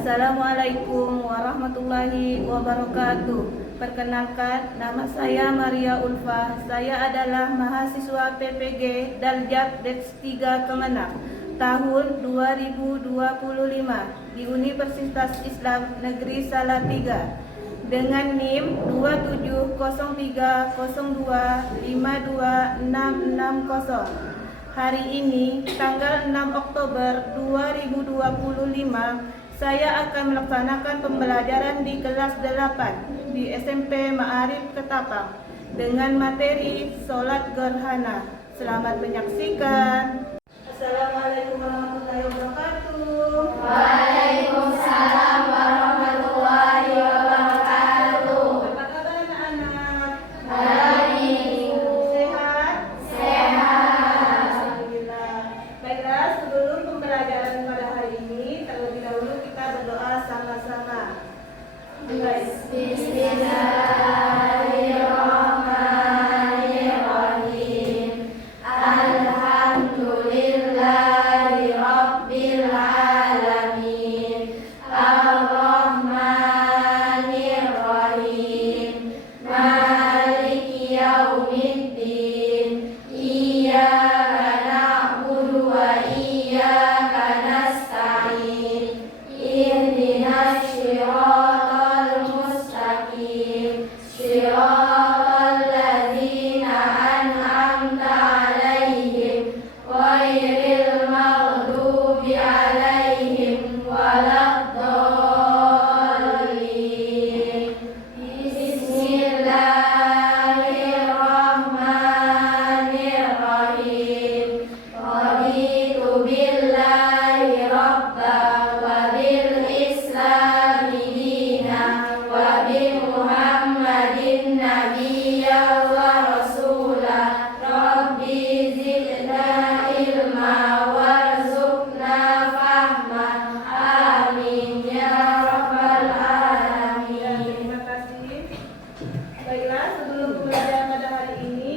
Assalamualaikum warahmatullahi wabarakatuh. Perkenalkan, nama saya Maria Ulfa. Saya adalah mahasiswa PPG Daljab Deks 3 Kemenang tahun 2025 di Universitas Islam Negeri Salatiga dengan NIM 270302526660. Hari ini, tanggal 6 Oktober 2025, saya akan melaksanakan pembelajaran di kelas 8 di SMP Ma'arif Ketapang dengan materi Sholat Gerhana. Selamat menyaksikan. Assalamualaikum warahmatullahi wabarakatuh. Waalaikumsalam warahmatullahi wabarakatuh. Apa kabar anak-anak? Baik. Sehat? Sehat. Alhamdulillah. Baiklah, sebelum pembelajaran pada hari ini, terlebih dahulu kita berdoa sama-sama. Bismillahirrahmanirrahim. Alhamdulillahi rabbil alamin. Ar-Rahmanir-Rahim. Maliki yaumiddin. Iyyaka na'budu wa iyyaka nasta'in. Ihdinas shiratal mustaqim. Shiratal ladzina an'amta 'alaihim ghairil maghdubi 'alaihim waladdallin. Bismillahirrahmanirrahim. Raditu billahi rabba wa bil islami dina wa bi Muhammadin nabiyya wa rasula. Rabbi zidna ilma warzuqna fahma. Amin ya rabbal alamin. Terima kasih. Baiklah, sebelum pembelajaran pada hari ini,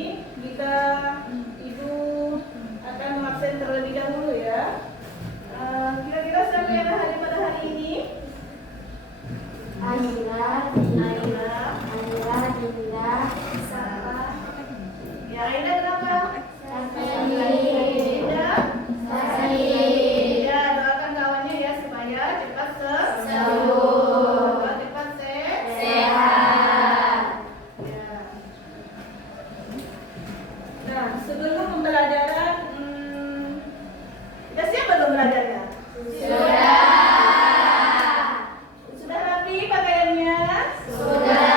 Ibu akan mengabsen terlebih dahulu ya. Kira-kira siapa yang ada hadir pada hari ini? Aila, Dinda, Sapa, Ya, Aida kenapa? Safi, Aida? Safi, Ya, doakan kawannya ya supaya cepat sembuh, cepat sehat. Ya. Nah, sebelum pembelajaran, udah siap belum belajarnya? Sudah, Sudah rapi pakaiannya? sudah,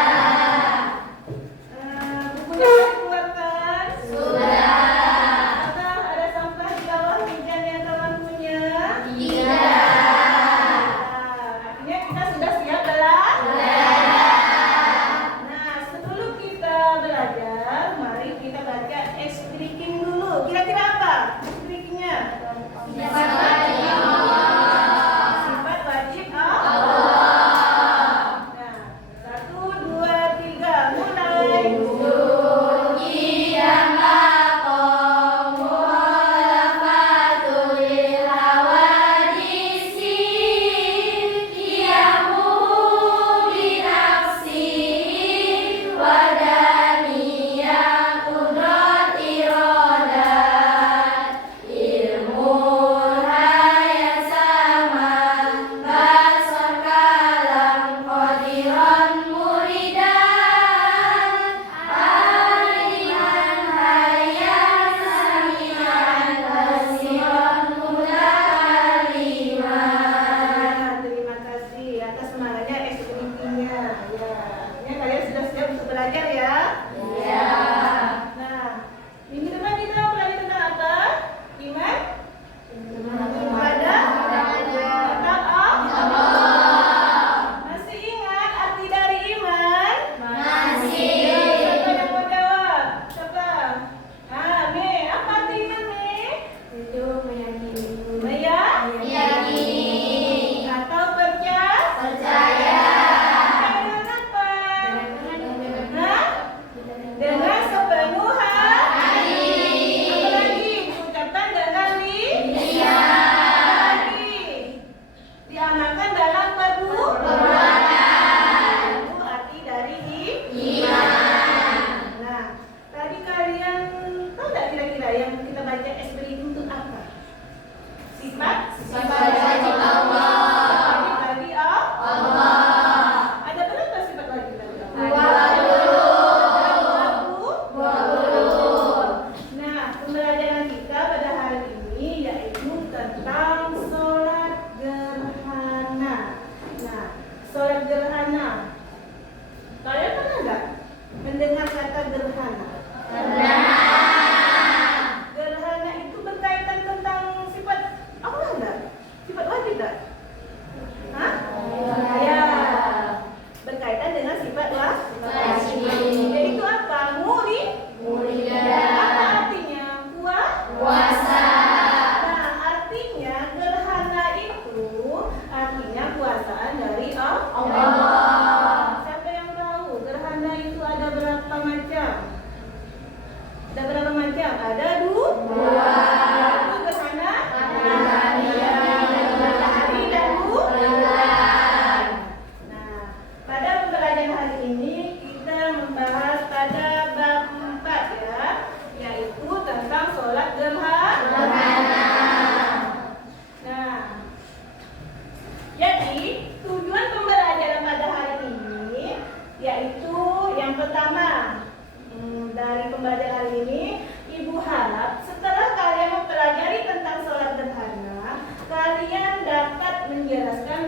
Bukunya sudah dikeluarkan? sudah, Apakah ada sampah di bawah meja yang teman punya? tidak, Artinya kita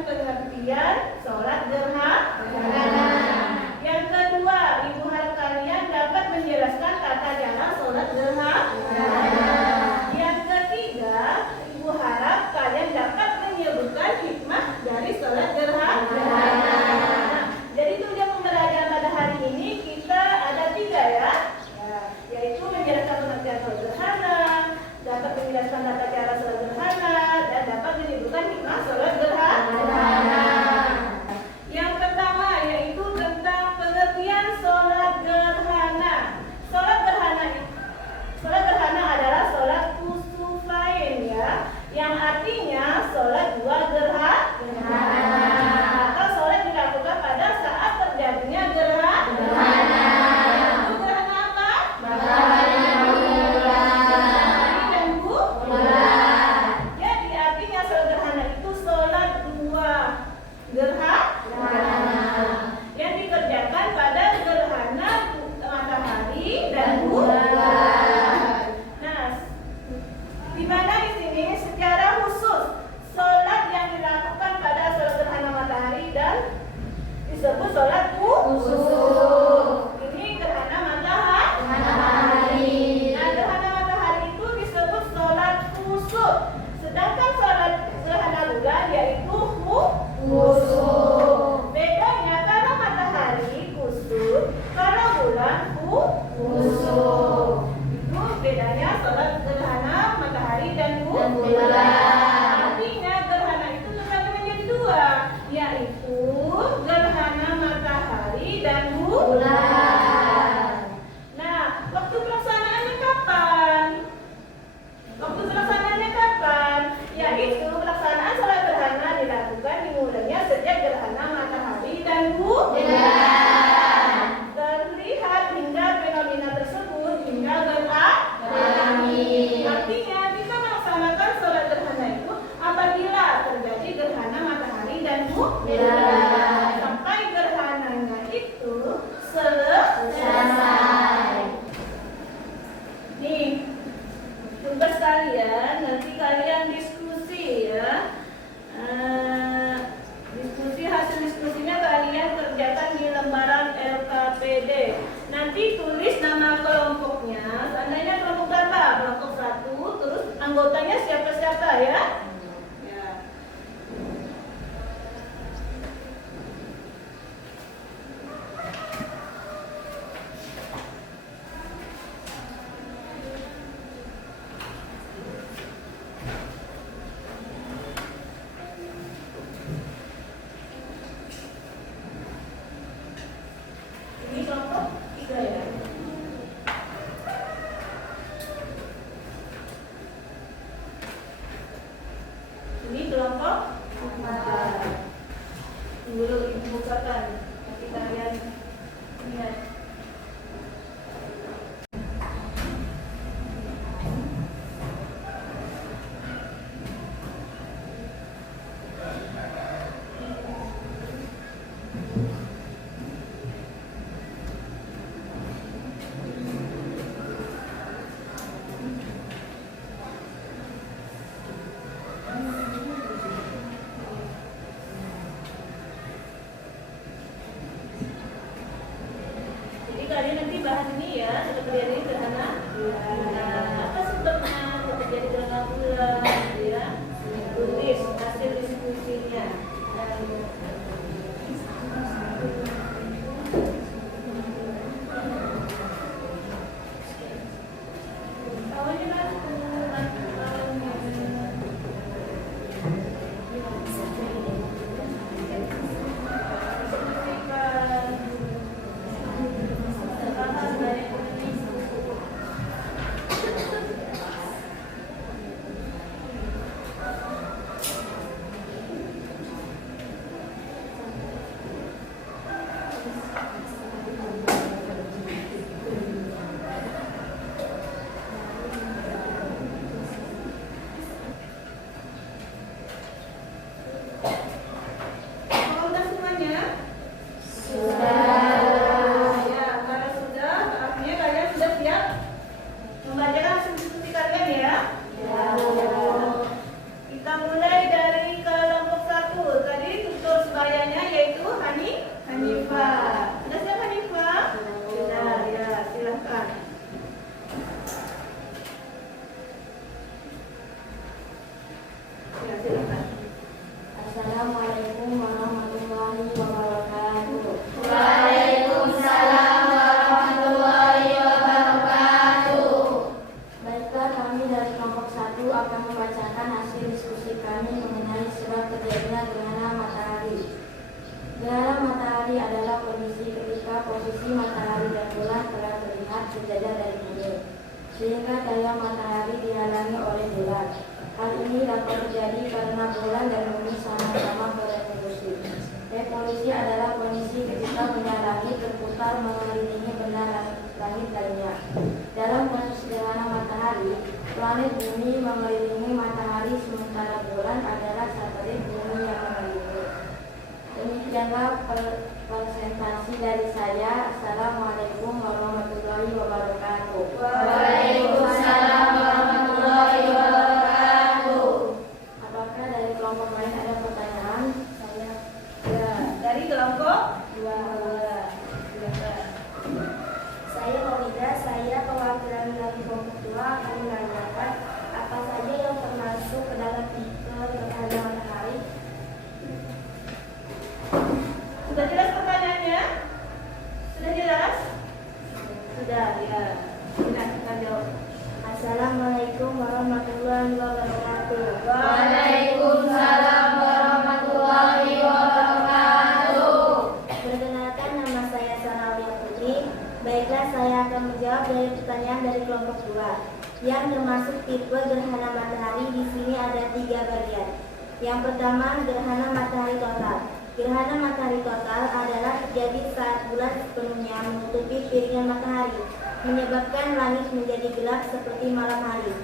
pengertian sholat gerhana. Yang kedua, ibu harap kalian dapat menjelaskan tata cara sholat gerhana. Yang ketiga, ibu harap kalian dapat menyebutkan hikmah dari sholat gerhana. Jadi tujuan pembelajaran pada hari ini kita ada 3 ya, yaitu menjelaskan pengertian sholat gerhana, dapat menjelaskan tata cara sholat gerhana, dan dapat menyebutkan hikmah sholat gerhana. Yang pertama yaitu tentang pengertian sholat gerhana. Sholat gerhana adalah sholat kusufain ya, yang artinya sholat 2 gerhana. Atau sholat dilakukan pada saat terjadinya gerhana. Itu gerhana apa? Jadi artinya sholat gerhana itu sholat 2 gerhana yang dikerjakan pada gerhana matahari dan bulan. Nah, di mana di sini secara khusus sholat yang dilakukan pada sholat gerhana matahari dan disebut sholat kusuf. Ini gerhana matahari. Nah, gerhana matahari itu disebut sholat kusuf. Sedangkan sholat gerhana bulan yaitu kusuf. Bedanya kalau matahari kusuf, kalau bulan kusuf. Itu bedanya sholat gerhana matahari dan bulan. Artinya gerhana itu terbagi menjadi 2, yaitu gerhana matahari dan bulan. Nah, waktu pelaksanaannya kapan? Yaitu pelaksanaan sholat gerhana dilakukan dimulainya sejak gerhana matahari dan bulan terlihat hingga fenomena tersebut hingga berakhir. Artinya kita melaksanakan sholat gerhana itu apabila terjadi gerhana matahari dan bulan sampai gerhananya itu selesai. Nih, tugas kalian nanti kalian diskusi ya. Hasil diskusinya kalian kerjakan di lembaran LKPD. Nanti tulis nama kelompoknya. Seandainya kelompok berapa? Kelompok 1. Terus anggotanya siapa-siapa ya? Ini kelompok 3 ya. Ini kelompok 4. Dulu ibu bukakan, nanti kalian lihat. Kalian nanti bahas ini ya, sudah terjadi gerhana bulan. Apa sebabnya terjadi gerhana bulan? Ya, tulis hasil diskusinya. sejajar dari bumi, sehingga cahaya matahari dihalangi oleh bulan. Hal ini dapat terjadi karena bulan dan bumi sama-sama berevolusi. Revolusi adalah kondisi ketika benda langit berputar mengelilingi benda langit lainnya. Dalam kasus sederhana matahari, planet bumi mengelilingi matahari sementara bulan adalah satelit bumi yang mengelilingi. Demikianlah presentasi dari saya. Assalamualaikum warahmatullahi wabarakatuh. Waalaikumsalam warahmatullahi wabarakatuh. Apakah dari kelompok lain ada pertanyaan? Saya Ya, dari kelompok dua. silakan. Saya Maulida, saya perwakilan dari kelompok 2 akan menanyakan apa saja yang termasuk ke dalam tipe gerhana matahari. Sudah jelas pertanyaannya? Sudah jelas? Sudah, ya. Silakan jawab. Assalamualaikum warahmatullahi wabarakatuh. Waalaikumsalam warahmatullahi wabarakatuh. Perkenalkan, nama saya Sanawiyah Putri. Baiklah, saya akan menjawab dari pertanyaan dari kelompok 2 yang termasuk tipe gerhana matahari. Di sini ada 3 bagian. Yang pertama, gerhana matahari total. Gerhana matahari total adalah terjadi saat bulan sepenuhnya menutupi piringan matahari, menyebabkan langit menjadi gelap seperti malam hari.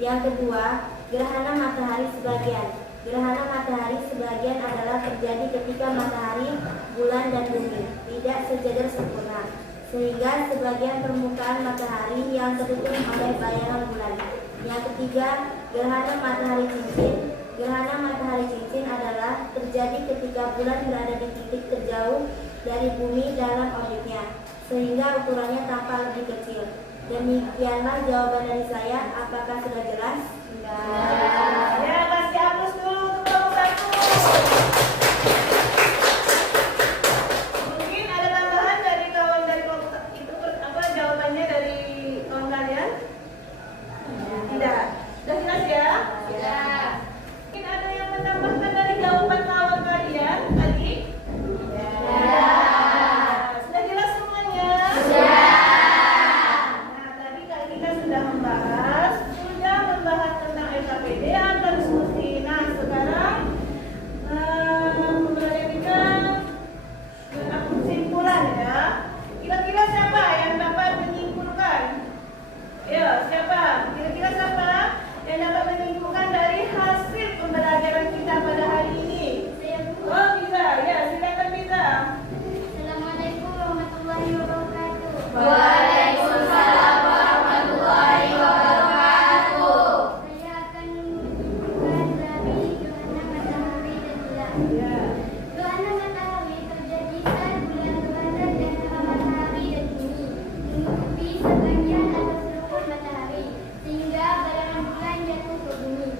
Yang kedua, gerhana matahari sebagian. Gerhana matahari sebagian adalah terjadi ketika matahari, bulan, dan bumi tidak sejajar sempurna, sehingga sebagian permukaan matahari yang tertutup oleh bayangan bulan. Yang ketiga, gerhana matahari cincin. Gerhana matahari cincin adalah terjadi ketika bulan berada di titik terjauh dari bumi dalam orbitnya, sehingga ukurannya tampak lebih kecil. Demikianlah jawaban dari saya. Apakah sudah jelas? Sudah. Ya, kasih hapus dulu untuk kelompok 1. Mungkin ada tambahan dari kawan dari kelompok itu apa jawabannya dari kawan kalian? Tidak. Sudah jelas ya? Sudah. Mungkin ada yang menambahkan dari jawaban kawan kalian tadi? Ya. Sudah jelas semuanya? Sudah. Nah, tadi kita sudah membahas tentang LKPD atau diskusi. Nah, sekarang kembali kita kesimpulan ya. Kira-kira siapa yang dapat menyimpulkan? Ya, siapa? Kira-kira siapa yang dapat menyimpulkan dari hasil pembelajaran kita pada hari ini? Oh, bisa. Ya, silakan bisa. Assalamualaikum warahmatullahi wabarakatuh. Waalaikumsalam warahmatullahi wabarakatuh. Saya akan membahas dari gerhana matahari dan bulan. Ya. Gerhana matahari terjadi saat bulan berada di antara matahari dan bumi, menutupi sebagian atau seluruh matahari, sehingga bayangan bulan jatuh ke bumi.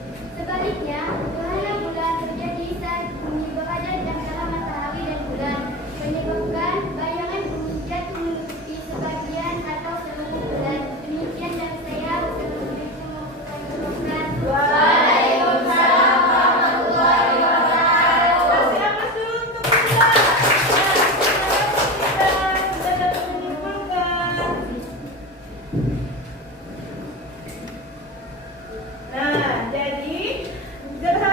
Sebaliknya, gerhana bulan terjadi saat bumi berada di antara matahari dan bulan, menyebabkan bayangan bumi jatuh menutupi sebagian atau seluruh bulan. Demikian dari saya. Wassalamualaikum warahmatullahi wabarakatuh. Waalaikumsalam warahmatullahi wabarakatuh. Kasih hapus dulu untuk kita. Nah, kita sudah dapat menyimpulkan. Nah, jadi gerhana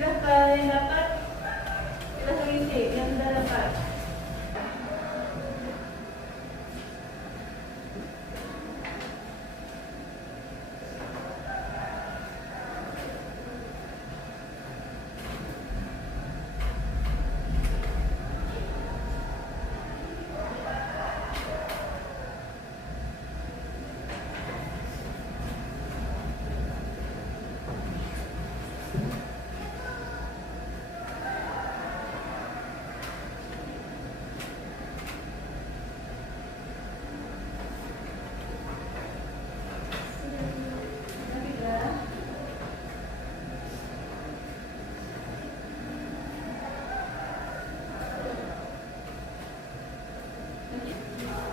Silahkan yang dapat, silahkan isi yang sudah dapat.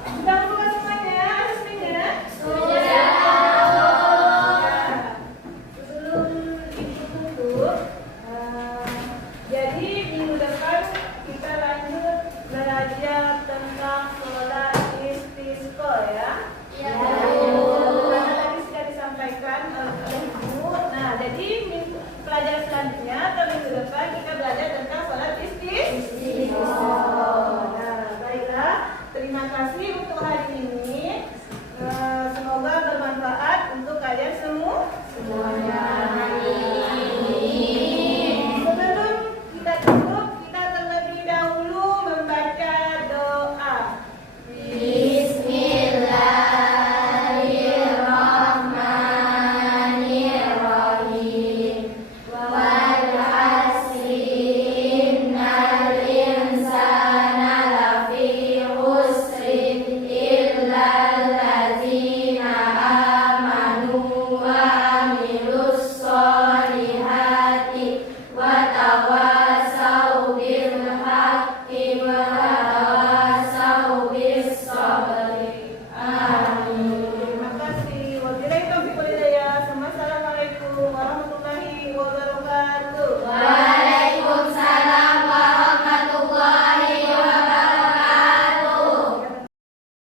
Sudah buka semuanya, asesmennya? Sudah. Sebelum ibu tutup, jadi minggu depan kita lanjut belajar tentang sholat istisqa ya. Ya. Karena tadi sudah disampaikan oleh ibu. Nah, jadi pelajaran selanjutnya atau minggu depan kita belajar tentang sholat istisqa. Nah, baiklah. Terima kasih untuk hari ini. Semoga bermanfaat untuk kalian semua. Sebelum kita tutup, kita terlebih dahulu membaca doa. Bismillahirrahmanirrahim. Wal 'asri innal insana lafi khusrin illa allazina amanu wa amilus solihati wa